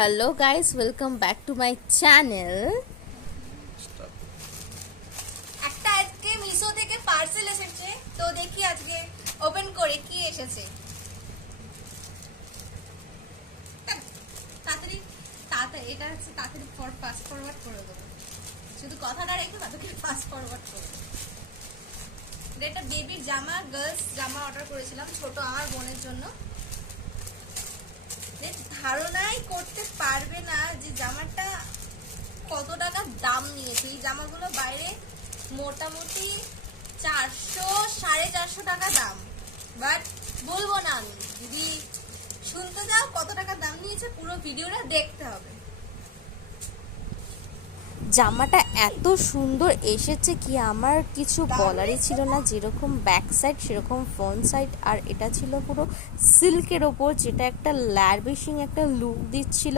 Hello guys, welcome back to my channel. একটা আজকে মিশো থেকে পার্সেল এসেছে, তো দেখি আজকে ওপেন করে কি এসেছে। তাড়াতাড়ি তাড়াতাড়ি এটা হচ্ছে তাড়াতাড়ি ফাস্ট ফরওয়ার্ড করে দেবো, শুধু কথাটা রেখে তাড়াতাড়ি ফাস্ট ফরওয়ার্ড করে দেবো। এটা বেবির জামা, গার্লস জামা অর্ডার করেছিলাম ছোট আমার বোনের জন্য। ধারণাই করতে পারবে না যে জামাটা কত টাকা দাম নিয়েছে। এই জামাগুলো বাইরে মোটামুটি 400-450 টাকা দাম, বাট বলবো না আমি। যদি শুনতে যাও কত টাকা দাম নিয়েছে, পুরো ভিডিওটা দেখতে হবে। জামাটা এত সুন্দর এসেছে কি আমার কিছু বলারই ছিল না। যেরকম ব্যাক সাইড সেরকম ফ্রন্ট সাইড, আর এটা ছিল পুরো সিল্কের ওপর, যেটা একটা ল্যাভিশিং একটা লুক দিচ্ছিল।